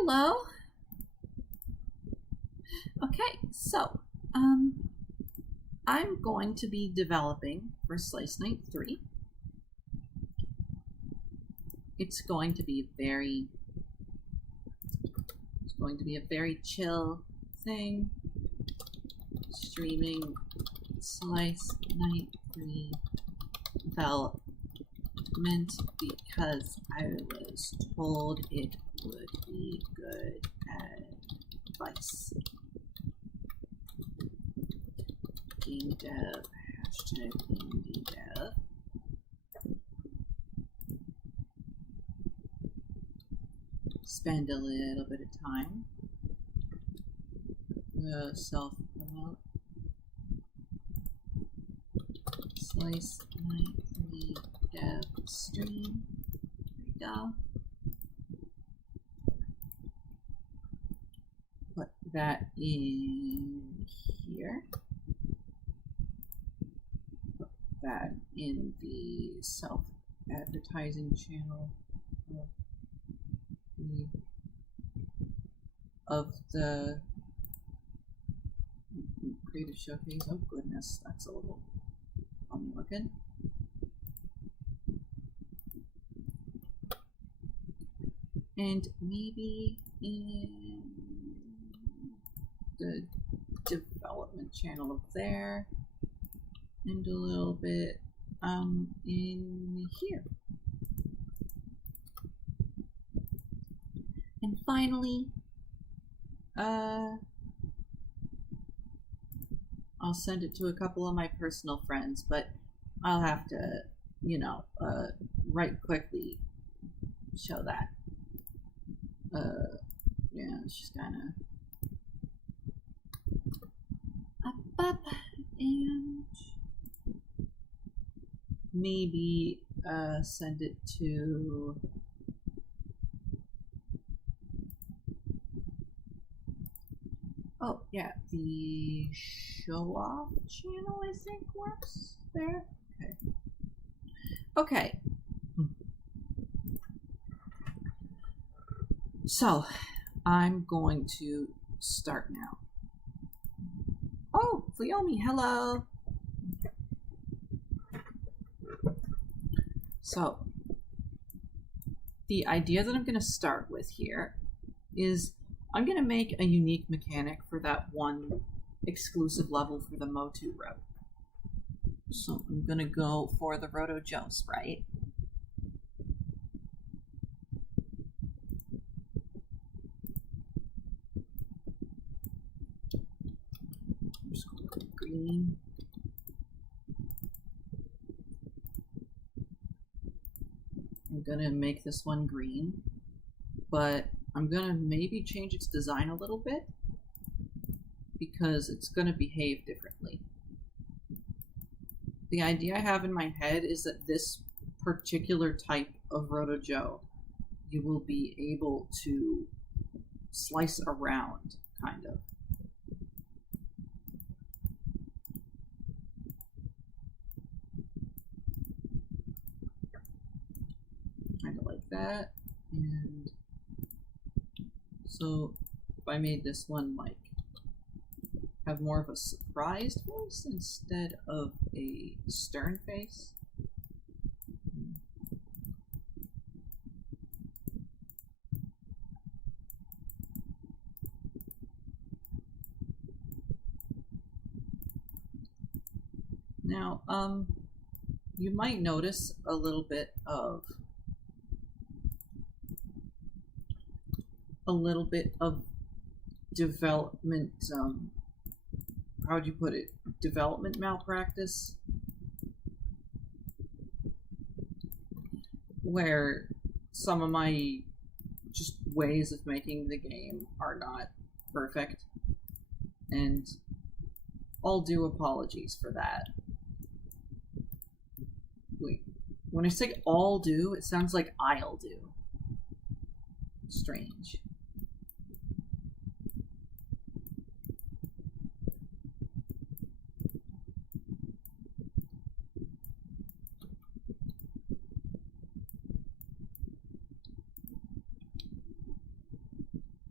Hello. Okay, so I'm going to be developing for Slice Night 3. It's going to be a very chill thing. Streaming Slice Night 3 development because I was told it would be good advice. Game dev, hashtag indie dev. Spend a little bit of time. Self-promote. Slice Night 3 dev stream. There we go. Put that in here. Put that in the self-advertising channel of the creative showcase. Oh goodness, that's a little funny looking. And maybe in the development channel up there, and a little bit in here. And finally, I'll send it to a couple of my personal friends, but I'll have to, right quickly show that. Yeah, it's just kind of up, and maybe send it to the show off channel, I think works there. Okay. So I'm going to start now. Oh, Fleomi, hello. So the idea that I'm going to start with here is I'm going to make a unique mechanic for that one exclusive level for the Motu route. So I'm going to go for the Roto-Joe sprite. Just go with green. I'm going to make this one green, but I'm going to maybe change its design a little bit because it's going to behave differently. The idea I have in my head is that this particular type of Roto-Joe, you will be able to slice around, kind of. Kind of like that. And so if I made this one like have more of a surprised face instead of a stern face. Now, you might notice a little bit of development, how would you put it? Development malpractice, where some of my just ways of making the game are not perfect, and all due apologies for that. Wait, when I say all due, it sounds like I'll do. Strange.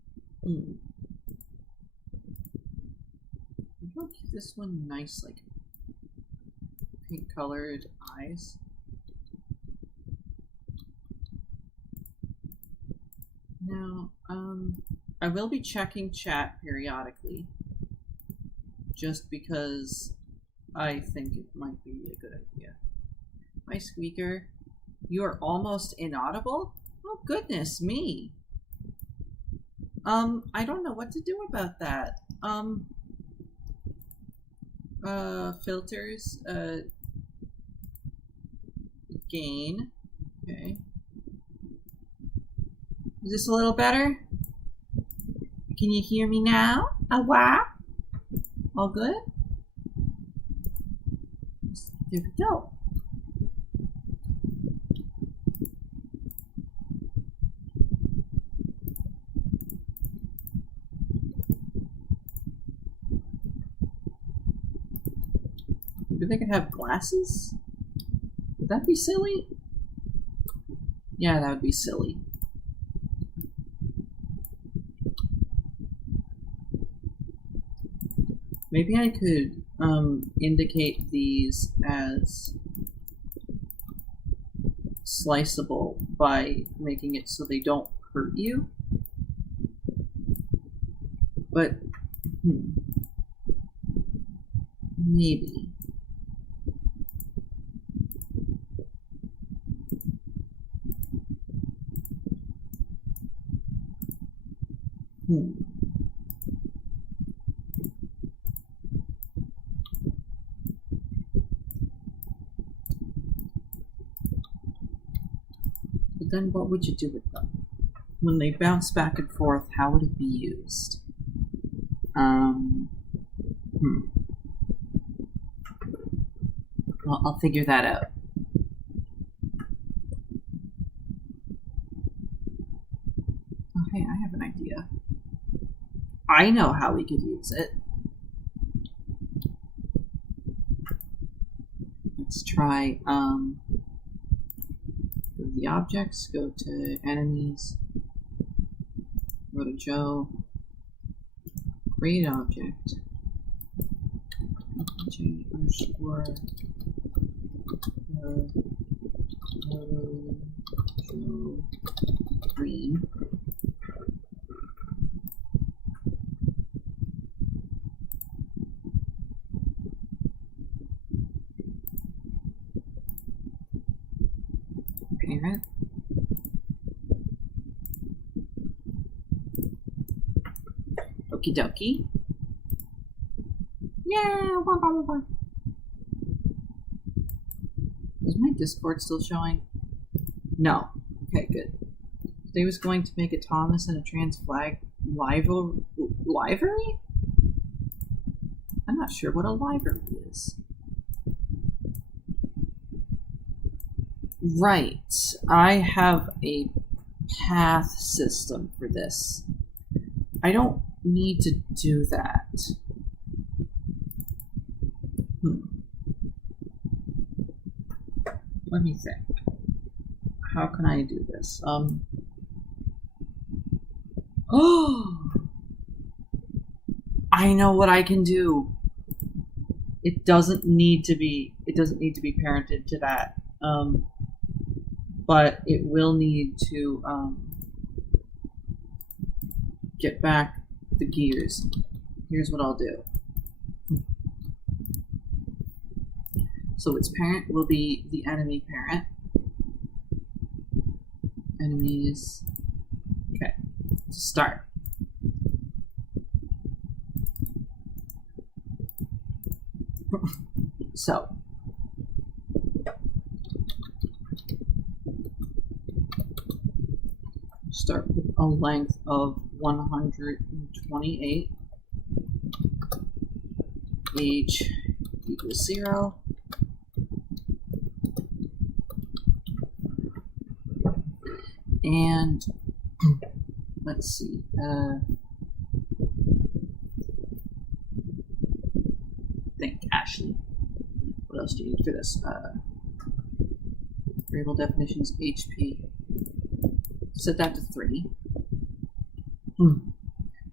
I'll keep this one nice, like pink colored eyes. Now, I will be checking chat periodically, just because I think it might be a good idea. Hi, Squeaker. You are almost inaudible? Oh, goodness me. I don't know what to do about that. Filters, gain. Okay. Is this a little better? Can you hear me now? Wow. All good? There we go. Maybe they could have glasses? Would that be silly? Yeah, that would be silly. Maybe I could indicate these as sliceable by making it so they don't hurt you. But maybe. But then what would you do with them? When they bounce back and forth, how would it be used? Well, I'll figure that out. Oh, hey, I have an idea. I know how we could use it. Let's try, go to the objects, go to enemies, go to Joe, create object, J underscore, Joe green. Parent. Okie dokie. Yeah. Is my Discord still showing? No. Okay, good. Today was going to make a Thomas and a trans flag livery? I'm not sure what a livery is. Right. I have a path system for this. I don't need to do that. Let me think. How can I do this? Oh, I know what I can do. It doesn't need to be parented to that. But it will need to get back the gears. Here's what I'll do. So its parent will be the enemy parent. Enemies. Okay, start. So start with a length of 128. Age equals 0. And let's see. Think, Ashley. What else do you need for this? Variable definitions, HP. Set that to 3.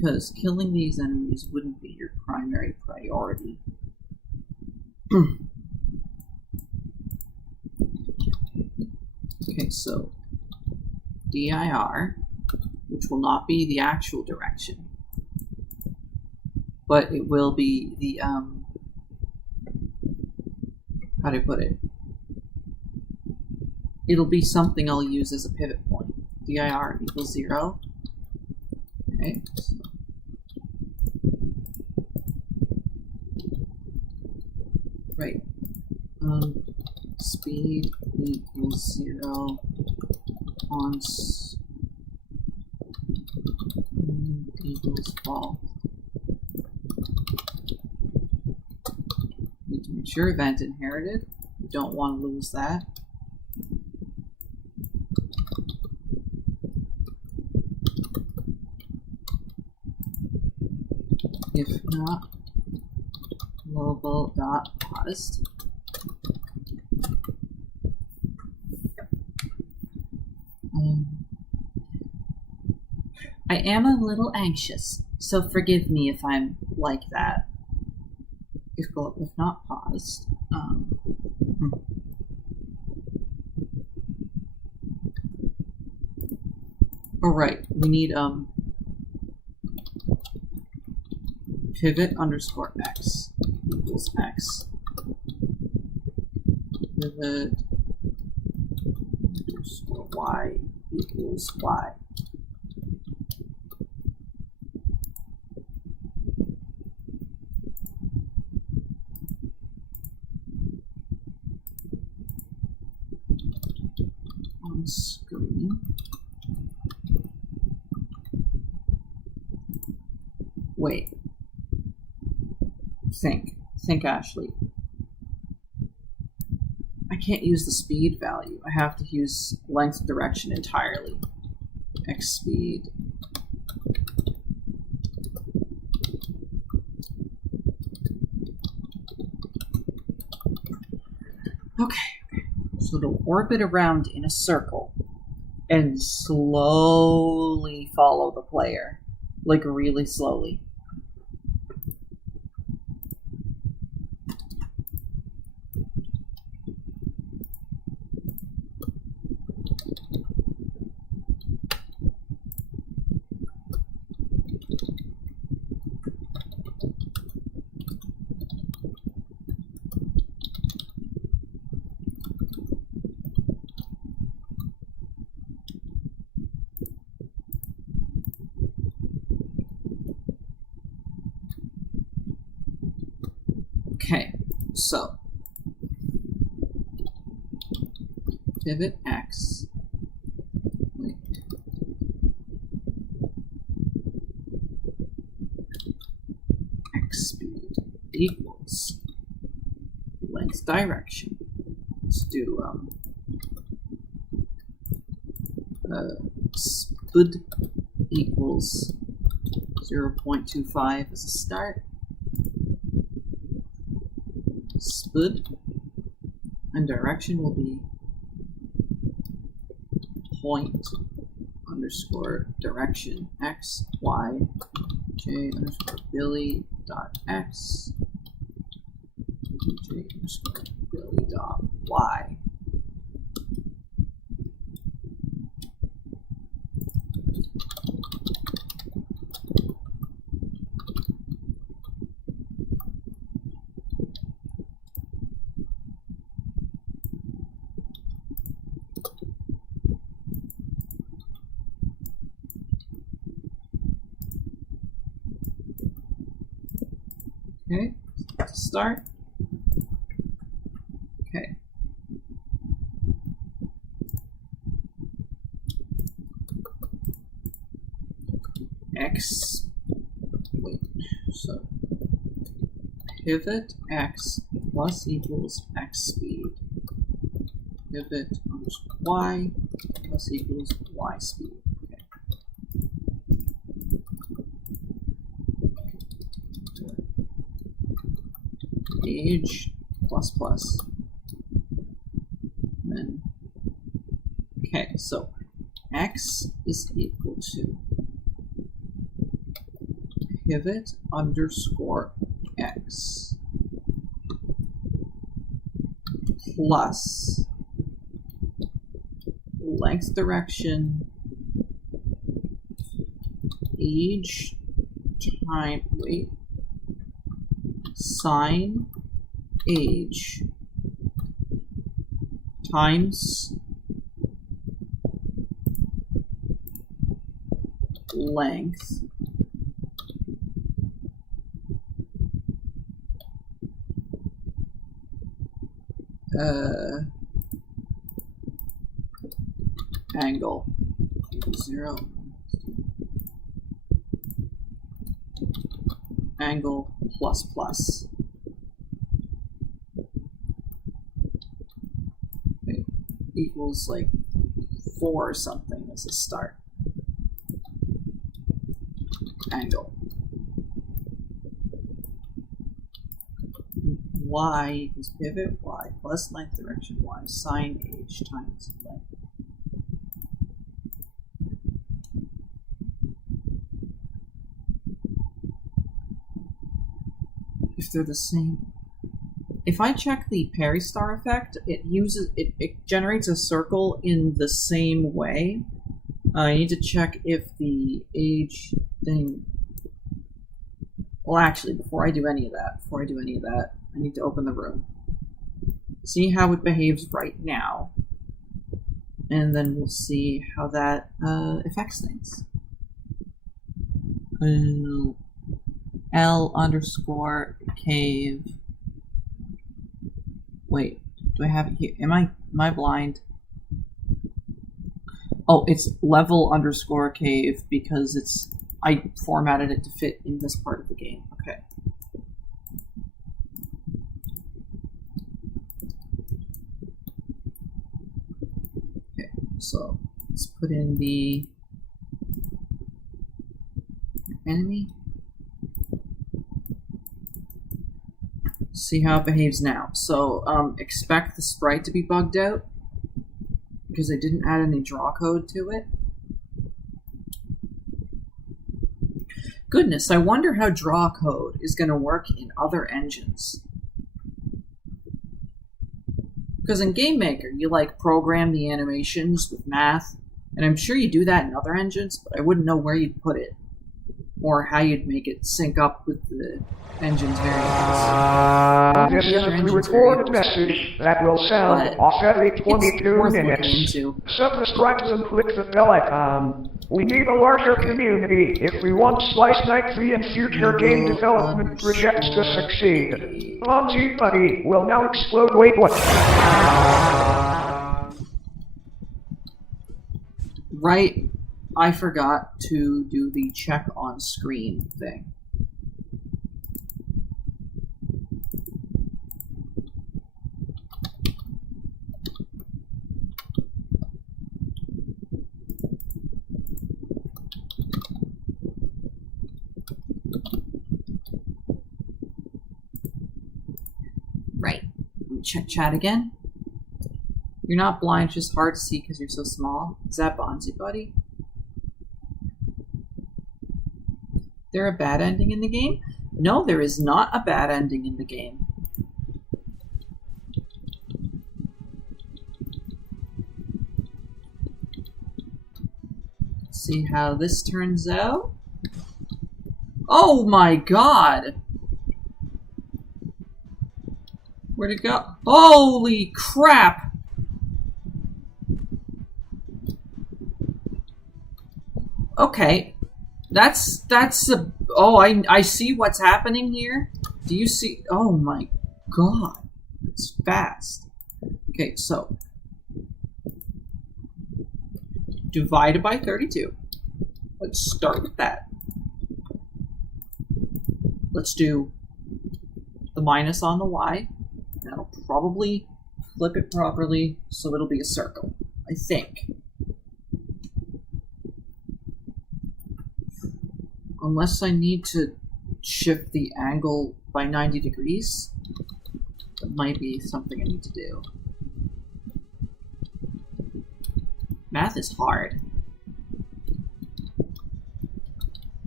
because killing these enemies wouldn't be your primary priority. Okay, so dir, which will not be the actual direction, but it will be the, how do I put it? It'll be something I'll use as a pivot point. dir equals 0. Okay. Right. Speed equals 0 on equals fall. Need to make sure event inherited. We don't want to lose that. If not, global.paused. I am a little anxious, so forgive me if I'm like that. If not paused. Alright, we need pivot underscore x equals x. Pivot underscore y equals y. On screen. Wait. Think, Ashley. I can't use the speed value. I have to use length direction entirely. X speed. Okay. So it'll orbit around in a circle and slowly follow the player. Like really slowly. Okay, so pivot x, wait, x speed equals length direction. Let's do spud equals 0.25 as a start. Spud and direction will be point underscore direction x y j underscore billy dot x j underscore billy dot y. Okay, to start. Okay. X, wait, so pivot x plus equals x speed. Pivot underscore y plus equals y speed. Age plus plus. And then, okay, so x is equal to pivot underscore x plus length direction age time sine age times length angle 0 angle plus plus equals like 4 or something as a start. Angle y equals pivot y plus length direction y sine age times length. If they're the same. If I check the Perry-Star effect, it generates a circle in the same way. I need to check if the age thing. Well, actually, before I do any of that, I need to open the room. See how it behaves right now. And then we'll see how that affects things. L underscore cave. Wait, do I have it here? Am I blind? Oh, it's level underscore cave because I formatted it to fit in this part of the game. Okay. Okay, so let's put in the enemy. See how it behaves now. So expect the sprite to be bugged out because I didn't add any draw code to it. Goodness, I wonder how draw code is going to work in other engines. Because in GameMaker, you like program the animations with math, and I'm sure you do that in other engines, but I wouldn't know where you'd put it or how you'd make it sync up with the engine's variables. This is a pre-recorded message that will sound off every 22 minutes. Subscribe and click the bell icon. We need a larger community if we want Slice Night 3 and future game development projects to succeed. Bonzi Buddy will now explode. Wait, what? Right, I forgot to do the check on screen thing. Right. Let me check chat again. You're not blind, it's just hard to see because you're so small. Is that Bonzi Buddy? There a bad ending in the game? No, there is not a bad ending in the game. Let's see how this turns out. Oh my god! Where'd it go? Holy crap! Okay. That's a... Oh, I see what's happening here. Do you see... Oh my god. It's fast. Okay, so... divided by 32. Let's start with that. Let's do the minus on the y. That'll probably flip it properly, so it'll be a circle, I think. Unless I need to shift the angle by 90 degrees. That might be something I need to do. Math is hard.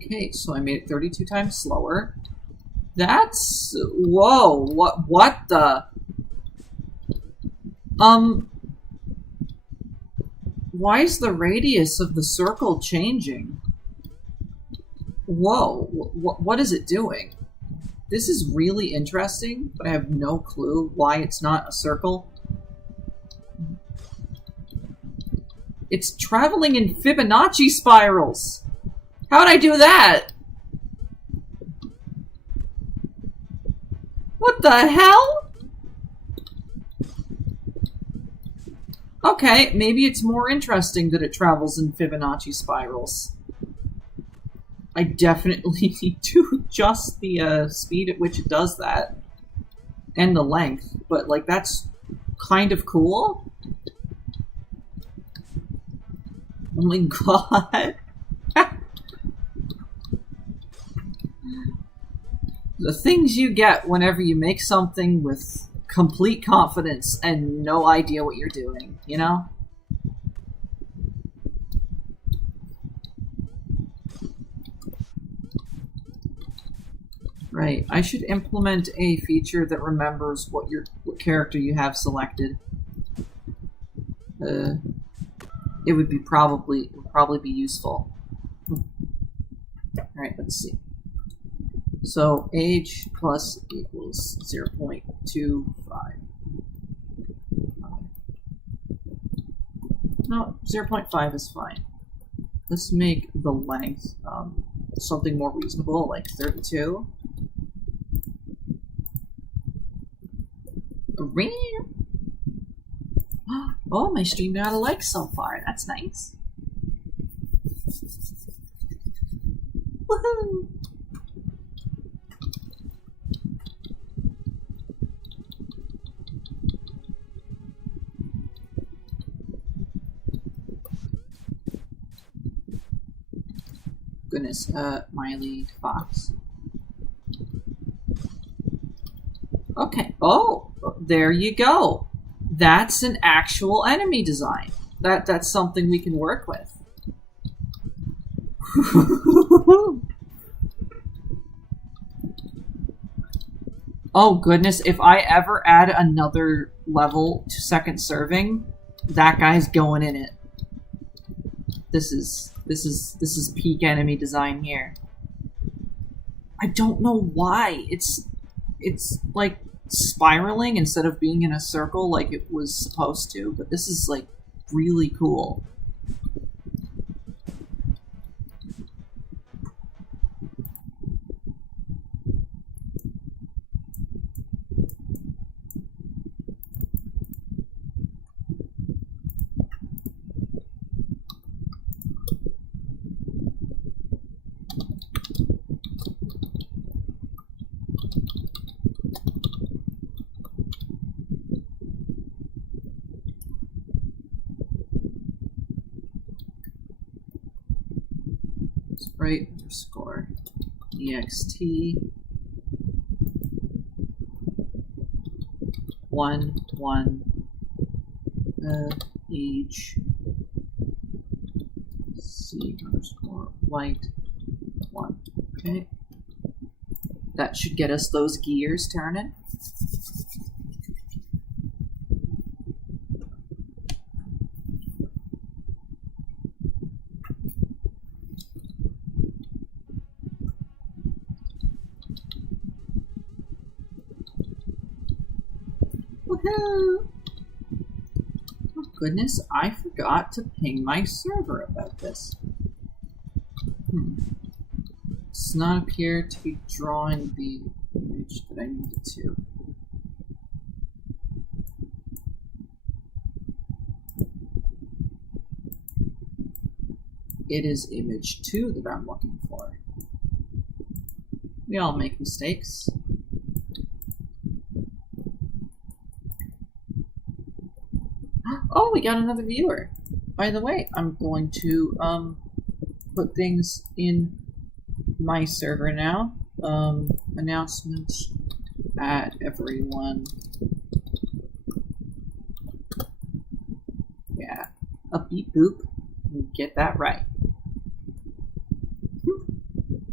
Okay, so I made it 32 times slower. That's... Whoa, what the... Why is the radius of the circle changing? Whoa, what is it doing? This is really interesting, but I have no clue why it's not a circle. It's traveling in Fibonacci spirals! How'd I do that? What the hell? Okay, maybe it's more interesting that it travels in Fibonacci spirals. I definitely need to adjust the speed at which it does that. And the length. But, like, that's kind of cool. Oh my god. The things you get whenever you make something with complete confidence and no idea what you're doing, you know? Right, I should implement a feature that remembers what character you have selected. It would probably be useful. Alright, let's see. So age plus equals 0.25. No, 0.5 is fine. Let's make the length something more reasonable, like 32. Oh, my stream got a like so far. That's nice. Woohoo! Goodness, Miley Fox. Okay. Oh, there you go. That's an actual enemy design. That's something we can work with. Oh goodness, if I ever add another level to second serving, that guy's going in it. This is peak enemy design here. I don't know why. It's like spiraling instead of being in a circle like it was supposed to, but this is like really cool. Sprite underscore ext 1 age c underscore white 1. Okay, that should get us those gears turning. Woohoo! Oh goodness, I forgot to ping my server about this. Does not appear to be drawing the image that I needed to. It is image 2 that I'm looking for. We all make mistakes. Oh, we got another viewer. By the way, I'm going to put things in my server now. Announcements at everyone. Yeah, a beep boop. Get that right.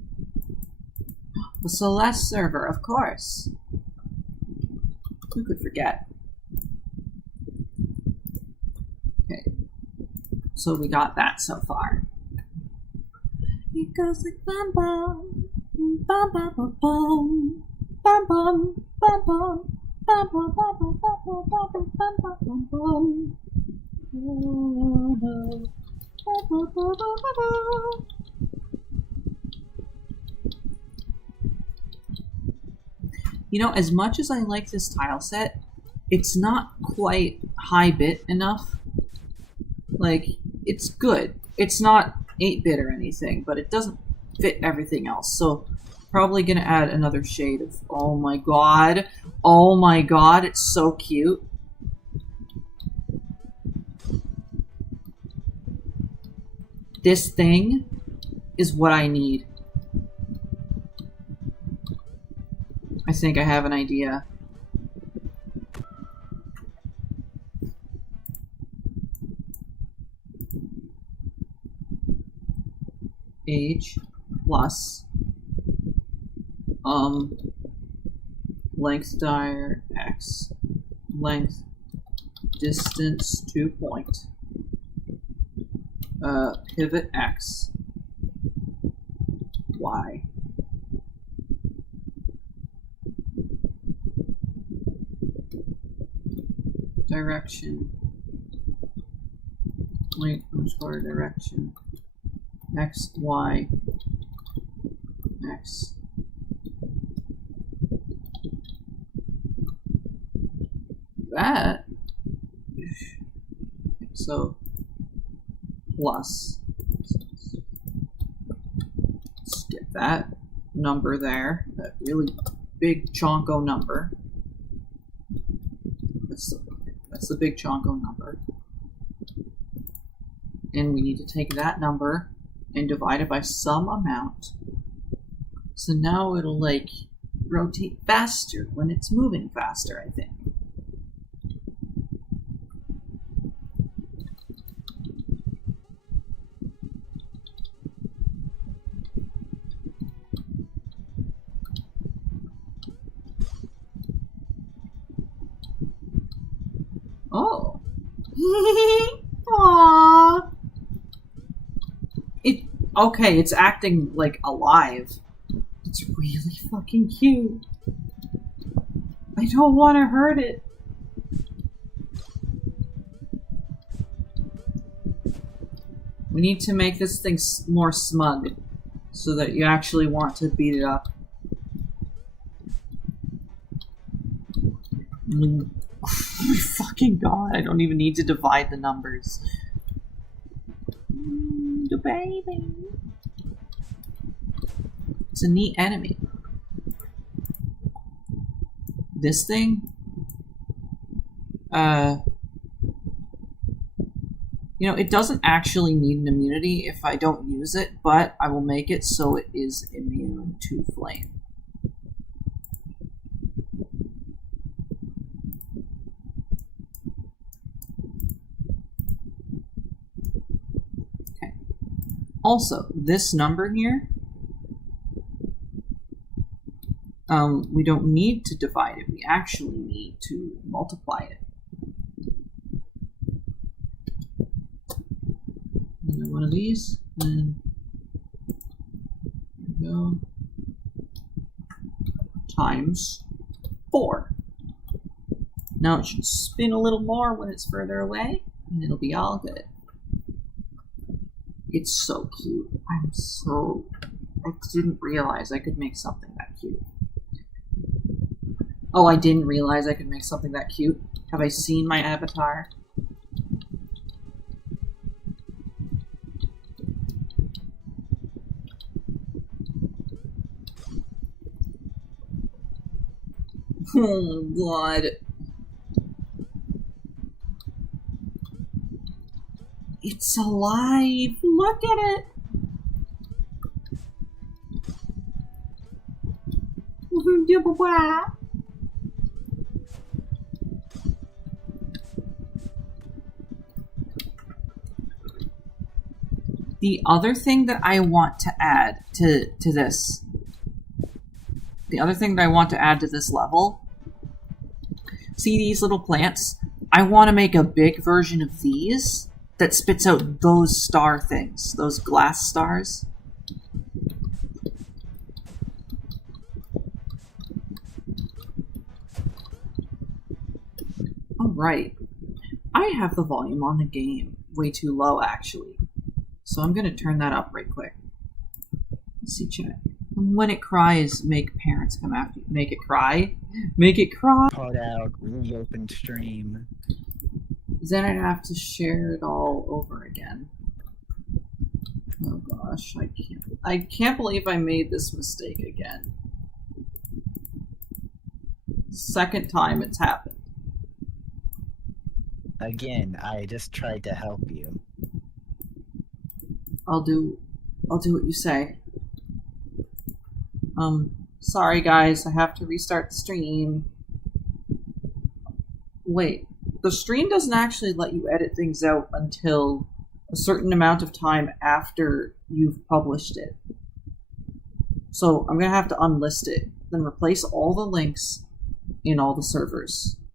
The Celeste server, of course. Who could forget? Okay. So we got that so far. It goes like bum bum, bum bum bum bum, bum bum bum bum, bum bum bum bum bum bum bum bum bum bum. You know, as much as I like this tile set, it's not quite high bit enough. Like, it's good. It's not 8-bit or anything, but it doesn't fit everything else. So, probably gonna add another shade of, oh my god. Oh my god, it's so cute. This thing is what I need. I think I have an idea. Age plus length dire x length distance 2 point pivot x y. Direction length underscore direction x y x. That so plus, skip that number there, that really big chonko number. That's the big chonko number. And we need to take that number and divide it by some amount. So now it'll like rotate faster when it's moving faster, I think. Oh. Aww. Okay, it's acting like alive. It's really fucking cute. I don't want to hurt it. We need to make this thing more smug so that you actually want to beat it up. Oh my fucking god, I don't even need to divide the numbers. The baby. It's a neat enemy. This thing, you know, it doesn't actually need an immunity if I don't use it, but I will make it so it is immune to flame. Okay. Also, this number here, we don't need to divide it. We actually need to multiply it. One of these, and there we go. Times 4. Now it should spin a little more when it's further away, and it'll be all good. It's so cute. I didn't realize I could make something that cute. Oh, I didn't realize I could make something that cute. Have I seen my avatar? Oh god. It's alive! Look at it! The other thing that I want to add to this the other thing that I want to add to this level, see these little plants? I want to make a big version of these that spits out those star things, those glass stars. Alright. I have the volume on the game way too low, actually. So I'm going to turn that up right quick. Let's see, chat. When it cries, make parents come after you. Make it cry? Make it cry? Called out, reopened stream. Then I'd have to share it all over again. Oh gosh, I can't believe I made this mistake again. Second time it's happened. Again, I just tried to help you. I'll do what you say. Sorry guys, I have to restart the stream. Wait, the stream doesn't actually let you edit things out until a certain amount of time after you've published it. So I'm gonna have to unlist it, then replace all the links in all the servers.